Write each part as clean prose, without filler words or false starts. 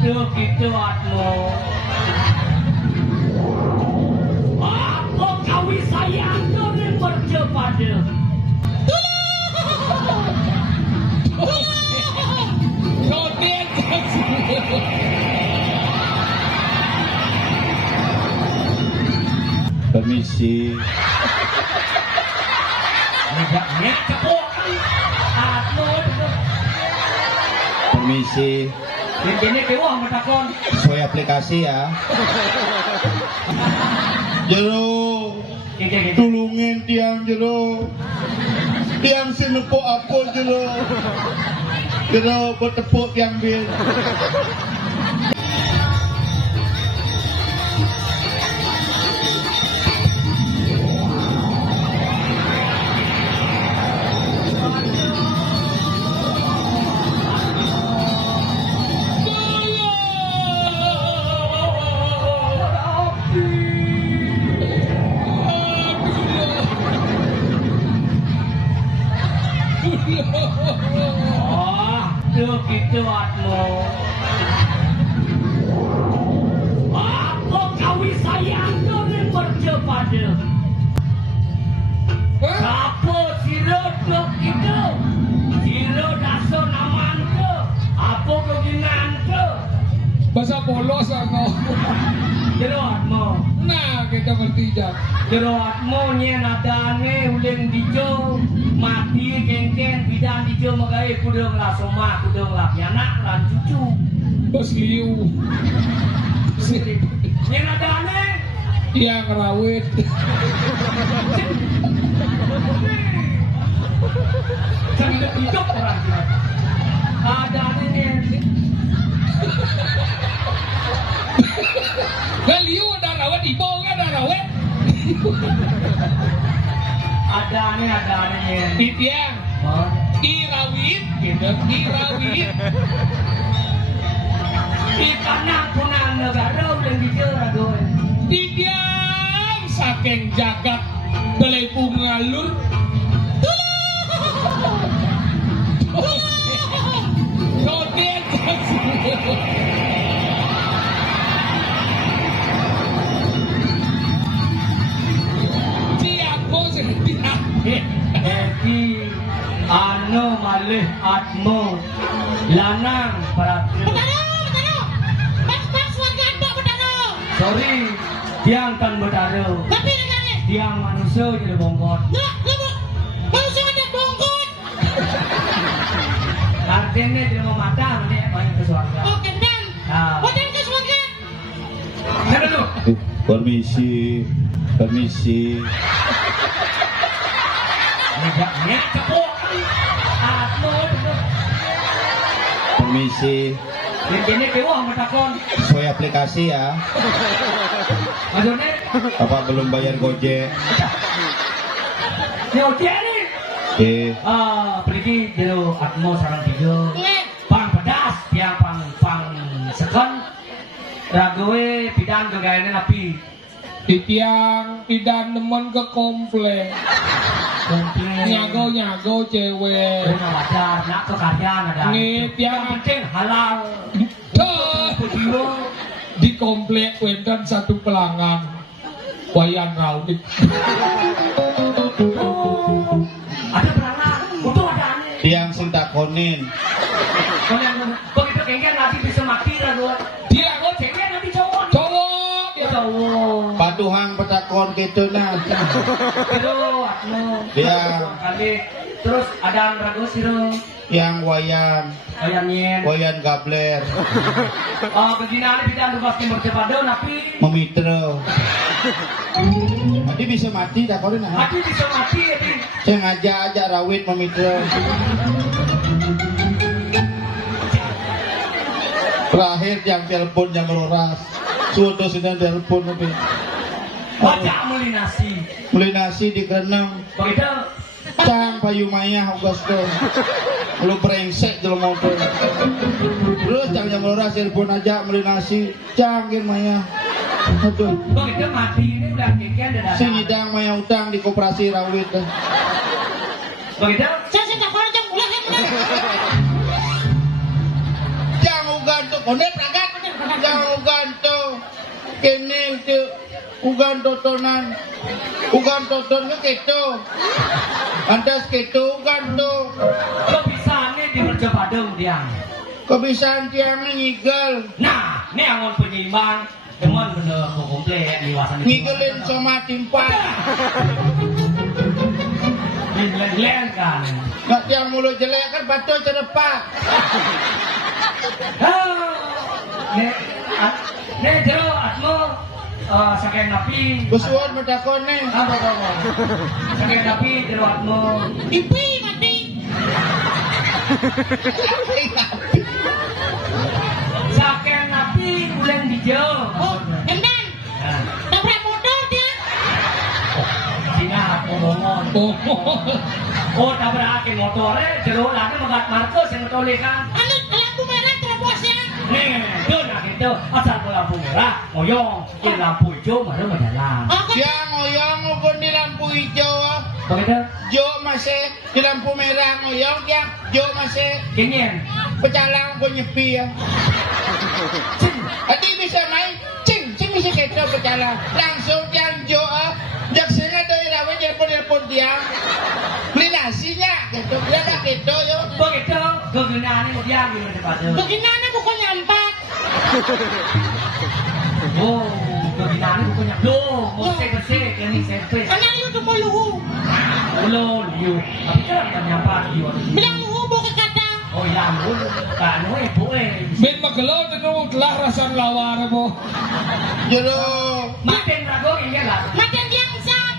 Tuh gitu Atmo. Apa kawi sayang dengan bercepada? Permisi. Enggaknya kepok. Atmo. Permisi. Ini kewa metakon. Sesuai aplikasi ya. Jero. Tulungin tiang jero. Tiang sinepuk apa jero. Jero bertepuk tiang bil. Oh, tuh gitu Atmo. Apa kawi sayang dengan bercepada? Siapa siro tuh gitu? Siro daso naman ke? Apa keginan ke? Bahasa polos ano. Jero Atmo. Nah, kita ngerti dah. Jero Atmo nyen adane uleng dijo mati kengken bidan dijo magae kudung lah soma kudung lah pianak lan cucu. Bos liu. Nyen adane Yang rawit. jangan hidup orang dia. Adane nyen Kan liu ada rawit, ibu kan ada rawit. adane nyen. Titiang, Oh. irawit, gitu, irawit. Ikanang punang negara uleng dijo ragoe. Titiang saking jagat belepu ngalur. Kodet. Ciago seperti Eki anu malih Atmo lanang Pratri. Sorry, tiang kan bedaro. Tiang manusia jadi bongkot. Artinya dia mau mata nih banyak ke surga. Nah, mana lu? Permisi. Permisi. Enggaknya kepok. Atmo. Permisi. Ini kewa metakon. Sesuai aplikasi ya. Maksudnya, Apa belum bayar Gojek? nyautia nih. Pergi jero Atmo sarang tiga. Pang pedas, tiang pang sekon. Ragowe pidan kegayanan api. Titiang tidak nemen ke komplek. Komplain. Nyago cewek. Punya wajar, nak pekerjaan ada. Nih, tiang- Yang penting halal. Tuh, Video. di komplek wenten satu pelanggan wayan rawit. Ada pelanggan, butuh ada aneh. Tiang sing takonin. Kalau yang begitu kengken nanti bisa mati lah gue. Dia Oh cengken nanti cowok. cowok dia. Cowok. Patuhang petakon gitu nah. Aduh, Atmo. Dia. Kali terus ada ragu siru. Yang wayan. Ayamnya. Wayan gabler. Begini bidan tugas timur cepada tapi Memitra. Tadi bisa mati takonin nah. hati bisa mati ya Bin. Saya ngajak rawit memitra. Terakhir yang telepon jam meloras. Sudah sedang telepon tapi. Baca melinasi. Melinasi di kerenang. Begitu. Cang payu maya ugas tuh. Lu brengsek dalam motor. Terus cang jam meloras telepon aja melinasi. Cangin maya. Aduh. Begitu mati ini udah kengken dan Si ngidang maya utang di koperasi rawit. Begitu. Cang ugan tuh konet ragat. Tiang uganto. Kene itu ugan totonan. Ugan toton ke keto. Antas keto uganto. Kebisaannya di Merjo Badung dia. Kebiasaan tiangnya nyigal. Nah, ini angon penyimbang. Teman bener komplek liwasan itu. Nyigelin sama timpan. Len kan. Nggak tiang mulut jelek kan batu cedepak. Ne jero atmo sakit napi. Besuan medakon nih. Apa apa. Sakit napi jero atmo. Ipi mati. Sakit napi ulen dijo. Oh, Endan. Tabrak motor dia. Sina ngomong. Oh, tabrak ke motornya jero lagi megat Marcos yang tolekan. Anu lampu merah terobosnya. Nih, itu nak itu asal lampu merah, ngoyong, di lampu hijau baru berjalan. Oh, kan Tiang ngoyong maupun di lampu hijau. Begitu? Jo masih di lampu merah ngoyong tiang. Jo masih Kenyan. pecalang pun nyepi ya. Adi bisa main cing bisa keto pecalang. Langsung tiang jo jaksanya dari rawa telepon tiang. Beli nasinya gitu. Dia nggak keto yo. Begitu, kegunaan ini dia di depan. bagaimana bukannya 4? Oh, kegunaan ini bukannya. Loh, bersih, ini servis. Anak lu tuh mau luhu. Loh, liu. Tapi kan ada nyapa liu. Bilang luhu mau ke kata. Oh iya, lu tak nu boleh. Ben magelo tenu telah rasan lawar mo. Jero Maten rago iya lah. Matian dia ngesap.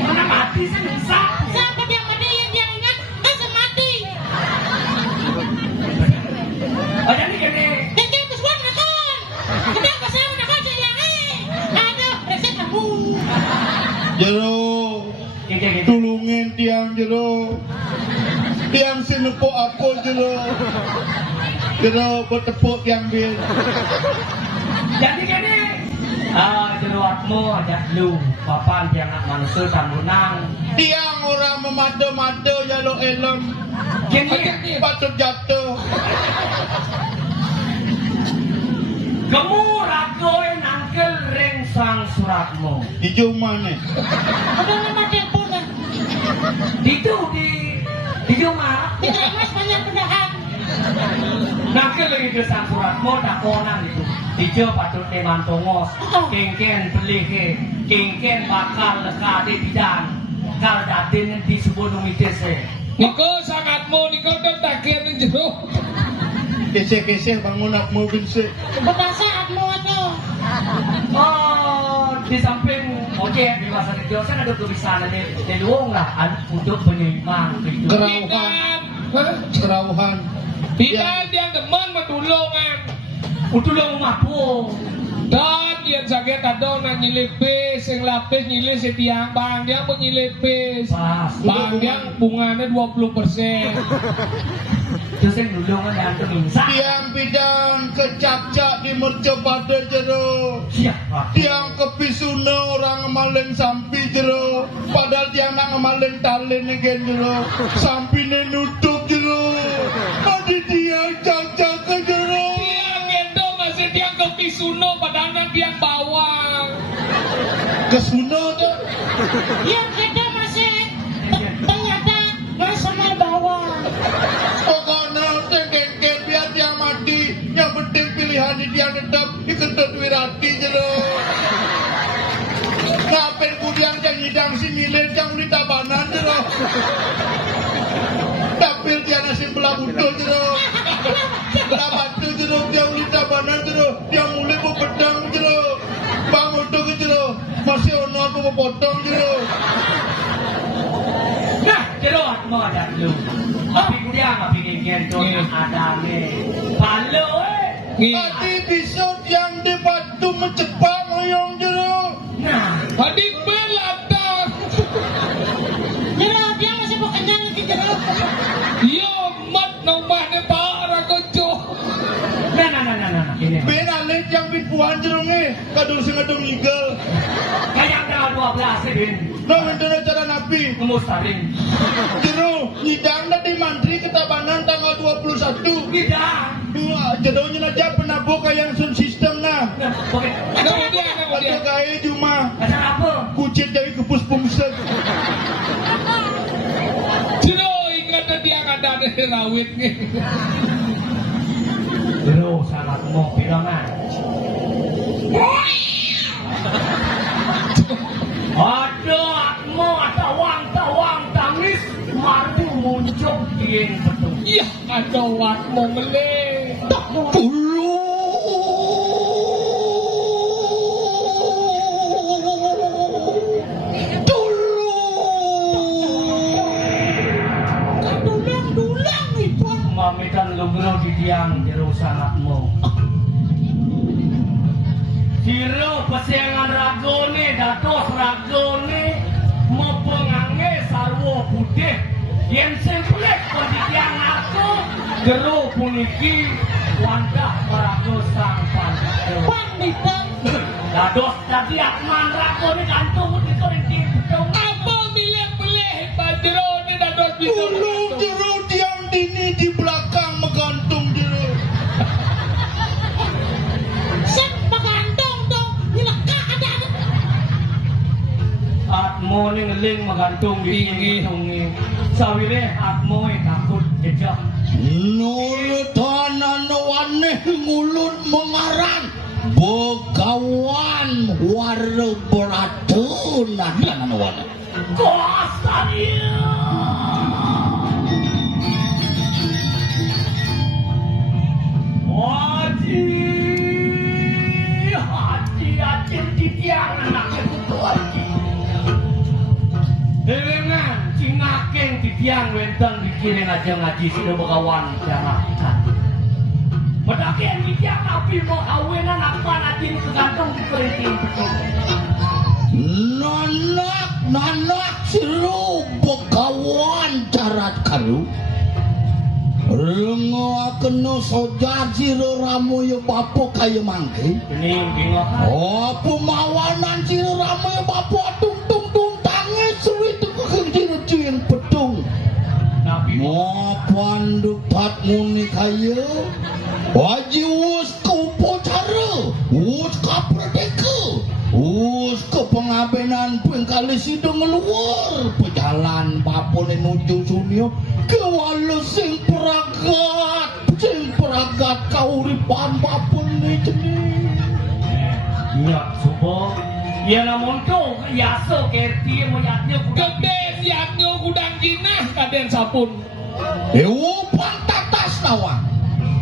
Mana mati sih bisa. Sampai dia mati yang dia ingat. Mati. Oh jadi gini. Dan dia kesuan nakon. Kenapa saya nakon saya aduh, resep kamu. jero Gini. tulungin tiang jero. Tiang sinepok apa jero. Jero bertepuk tiang bil. Jadi gini. Jeruatmu ada lu, papan jangan manusia tambunang. Tiang orang memado-mado jalo elon. Gini, Patut jatuh. kamu ragoy nangkel ring sang suratmu. Hijau mana? Ada nama telepon kan. Itu di rumah. Tidak mas banyak pendahan. Nangkel lagi ke sang suratmu tak konan itu. Dijo patut teman tongos, kengken belihe, kengken bakal lekade bidang. Kalau datin di sebuah numitese. Niko sangatmu niko kan takir ning jero. Keseh-keseh bangunan mobil sih. Berdasaatmu itu. Oh, di samping ojek di pasar hijau kan ada tulisan di luang lah untuk penyeimbang kehidupan. Kerauhan. Kerauhan. Tidak dia demen matulungan. Untuk lo mampu. Dan dia sakit ada nak nyilipis, yang lapis nyilis setiang bang dia mau nyilipis. Pas. Bang dia bunganya 20%. Terus yang dulu kan yang terminsa. Tiang bidang kecap-cap di Merjo Pada jero. Siapa? Tiang kepisuna orang ngemaling sampi jero. Padahal tiang nak ngemaling talen again jero. Sampi ne nutup jero. Adi tiang cak-cak ke jero. Tiang itu masih tiang kepisuno padahal nang tiang bawang. Kesuna tuh. Yang kita masih ternyata masih mal bawah. Pokoknya tengken biar tiang mati. Yang penting pilihan di tiang tetap dikentut wirati jero. Ngapain kudiang dan hidang si milen yang di tabanan jero. Tapil tiang nasi belah butuh jero. Belah batu jero tiang di tabanan jero. Tiang mulai pedang jero. Bang butuh ke jero. Masih onor potong jero. Nah, jerot mau ada lu. Tapi dia nggak bikin gitu ada nih. Palu Ngi. Tadi bisa tiang di batu mencepak ngoyong jero. Nah, Adik belatar. Jeruk dia masih mau kenyang lagi jeruk. Yo mat nomahnya para koco. nah. ini. Ben alit yang pinpuan jerunge kadung sing ngedung igel. Kayak tanggal 12 Ben. No enten acara nabi. Kemustarin. Jero nyidang di mantri ketabanan tanggal 21. Tidak. Jadaunya aja penabuk kayak sun sistem nah. Oke. Kemudian Ada kaya cuma Acara apa? kucit dari kepus pumset. Jero ingat dia ada rawit nih. Bro, sangat mau bilangan. Ada mau tawang tangis madu muncul di betul. Iya, ada wakmu meleh. Dulu. Dulang ipon. Mamikan lumro di tiang jero sangatmu. Jero pesengan ragone dados ragone mepengange sarwo putih yen sing pelek di tiang aku jero puniki wandah parago sang pandita. Pandita. Dados dadi akman ragone gantung di ring betung. Apa milih peleh Jero ini dados bisa. Dulu jero tiang dini di belakang menggantung jero. Sek pagantung dong. Nilaka ada. Atmo ni ngeling menggantung di tinggi tungi. Sawire atmo takut jejak. Nurutanan waneh mulut mengarang begawan warna beratunan kanan waneh. Kostaria. Hati di tiang anak itu lagi. Dengan cingakeng di tiang wenten dikirim aja ngaji sudah bekawan jangan. Medakian di tiang api mau kawinan apa nanti kegantung di keriting betul. Nanak siru begawan carat karu. Rengo akeno sojar siro ramu ya bapo kaya mangke. Bening bingok. Oh pemawanan siro ramu ya bapo tung tangis suwi tukang siro cuyen petung. Nabi Mo panduk pat muni kaya. Waji us kupo cara. Us kapredeka. Us kepengabenan pengkali sidong luar. Pejalan bapo ni nuju sunyo. Kewala sing peragat kauripan bapo ni jenis. Ya, subuh. Ya namun tuh, ya so kerti mo yatnya Gede siatnya gudang jinah kaden sapun. Ewo pantatas nawang.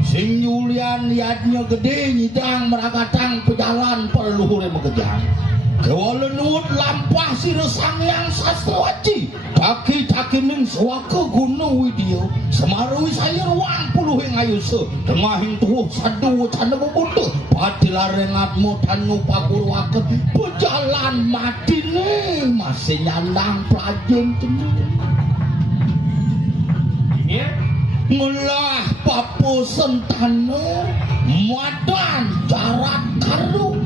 Sing Yulian yatnya gede nyidang meragatang pejalan perluhure megejang. Kewala nuut lampah sira sangyang sastrawaci. Taki ning swaka guna widya. Semaru saya ruang puluh yang ayusa. Tengahing tuh sadu canda bubuntu. Pati larengatmu tanu pagurwaket. Pejalan mati nih masih nyandang pelajen jenis. ini Ngulah papu sentana madan jarak karu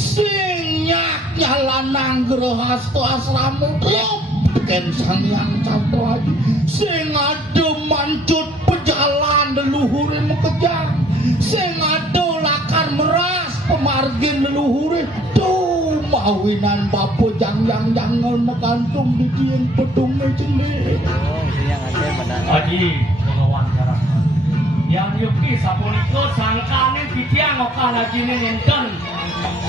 sing nyak nyalanang gerahasta asramu klop ken sangyang catraji sing ado mancut pejalan leluhure mekejang sing ado lakar meras pemargin leluhure tuh mawinan bapo jangjang jangel megantung di dieng pedungnya jenis. Adi pengawan jarak. Yang yuki sapuniko sangkane titiang okan ajine nenten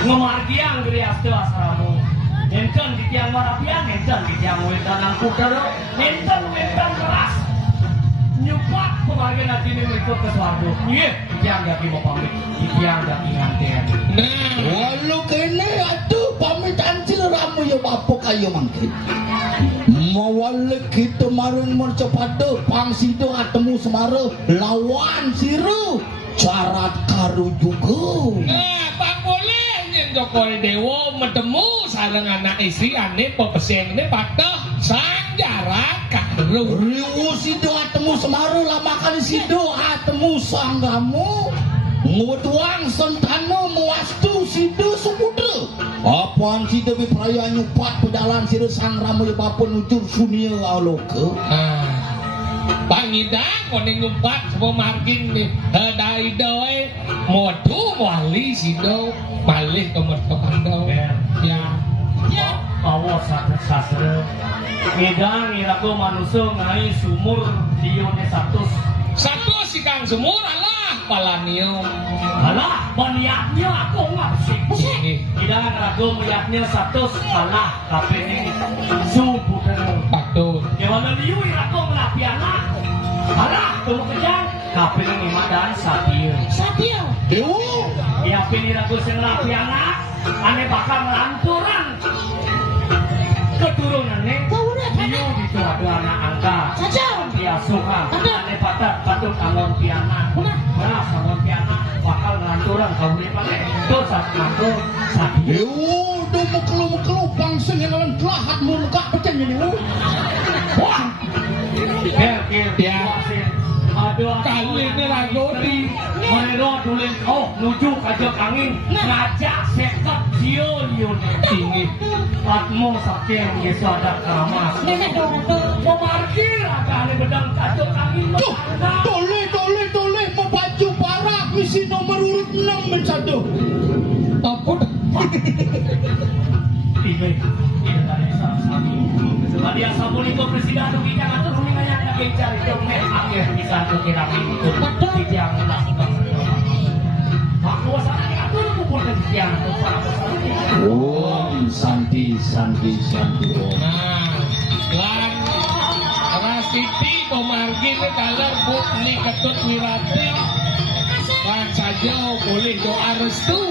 ngemargiang dari astu asramu. Nenten titiang marapian, nenten titiang wedanang kudero, nenten keras. Nyupak pemargian ajine itu ke suardo. Iya, titiang daki mau pamit, titiang daki ngantean. Nah, Walau kene aduh pamitan ramu ya bapo kayo mangke. Mawalik kita marun mercepada pangsido atemu semara lawan siru carat karu juga. Pak boleh nyen Jokowi Dewo metemu sareng anak istri ane pepeseng ne patah sang jarak karu. Riwu sido atemu semara lama kali sido atemu sanggamu Ngutuang sentana mewastu sida sumudra. Apaan si dewi praya nyupat pejalan sida sang ramaya bapa nutur sunia aloka. Pangidang ko ning ngumpat semua margin ni hadai doy modu wali sido malih ke mertokan daw. Ya. Awas sastra. Ngedang iraku manusia ngai sumur dione 100 si Kang Sumur alah palanio. Alah, baniatnya aku ngapsik. Ngedang ragu melihatnya 100 alah tapi ini subuh dulu. Patut. Gimana liu iraku melapi anak. Alah, tunggu kejang. Tapi ini madan Satio. Satio. Dewa. Ya pilih ragu senglapi anak. Ane bakal melanturan. Keturunannya. Liu itu ada anak angka. Saja. Dia suka. Ane patut angon piana. Nah, angon piana bakal melanturan kau ni pakai. Itu saat mantu Satio. Dewa, do mekelu bangsa yang alam kelahat muka pecah ni dewa. Wah. Ya. Aduh, Kali ini lagu di Mereka tulis, oh nuju kajak angin ngajak sekap cio-cio tinggi. Atmo saking Yesus ada keramas Nenek dorang tuh. mau parkir kali bedang kajak angin Tuh, tole membaju parak misi nomor urut 6 mencado. Apa? Tiba, ini tadi sama-sama. Tadi asal itu presiden atau kita ngatur hubungannya lagi cari dompet akhir bisa kira itu yang melakukan. Aku wasana ngatur kumpul ke yang Om Santi. Nah, lan Rasiti Komargi kalar buk ni ketut wirati. Lan saja boleh doa restu.